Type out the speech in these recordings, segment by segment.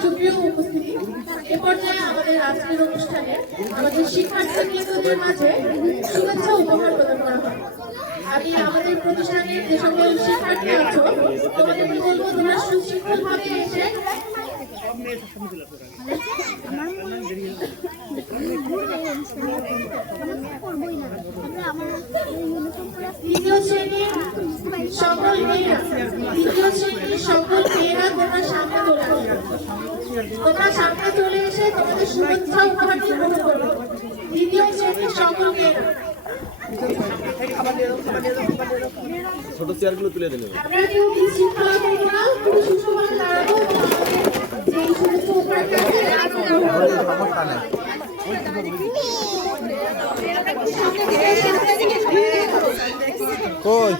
সুপ্রিয় উপস্থিতি, এ পর্যায়ে আমাদের আজকের অনুষ্ঠানে আমাদের শিক্ষার্থীদের মাঝে শুভেচ্ছা উপহার প্রদান করা হয়। আমি আমাদের প্রতিষ্ঠানের যে সকল শিক্ষার্থী আছো তোমাদেরকে বলবো তোমরা সুশৃঙ্খলভাবে এসে দ্বিতীয় শ্রেণীর সকল মেয়েরা তোমরা সামনে চলে আসবে। তোমরা সামনে চলে এসে তোমাদের শুভেচ্ছা উপহারটি গ্রহণ করবে। দ্বিতীয় শ্রেণীর সকল মেয়েরা ছোট চেয়ারগুলো তুলে দিলে আমরা কেউ বিশৃঙ্খলা করবো না, খুব সুষ্ঠুভাবে দাঁড়াবো। যেই শুভেচ্ছা উপহারটি কই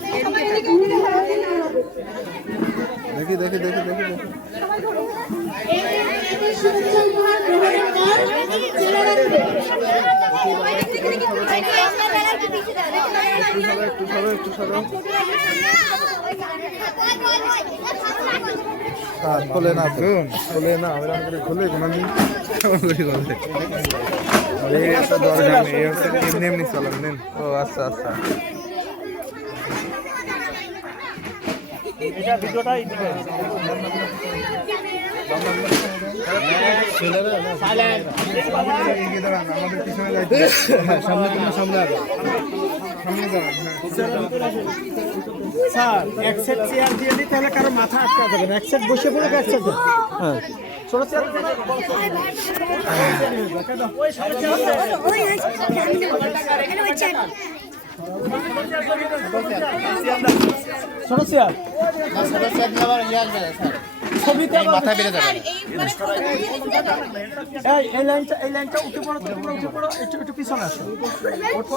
দেখি দেখি দেখি দেখি দেখি শুভেচ্ছা উপহার গ্রহণের পর ছেলেরা দেবে। খোলে না তো খোলে না খোলে কোনো দরকার নেই এমনি এমনি চলেন নেন ও আচ্ছা আচ্ছা আমাদের পিছনে যাইতে সামনে তোমার সামনে আগে সামনে যাবেন স্যার এক সেট চেয়ার দিয়ে দিই তাহলে কারো মাথা আটকা যাবে না। এক সেট বসে পড়ে এক সেট হ্যাঁ ছোট চেয়ার ছোট চেয়ার ছবিতে মাথা বেড়ে যাবে। এই লাইনটা উঠে পড়ো উঠে পড়ো একটু পিছনে আসো ওঠো।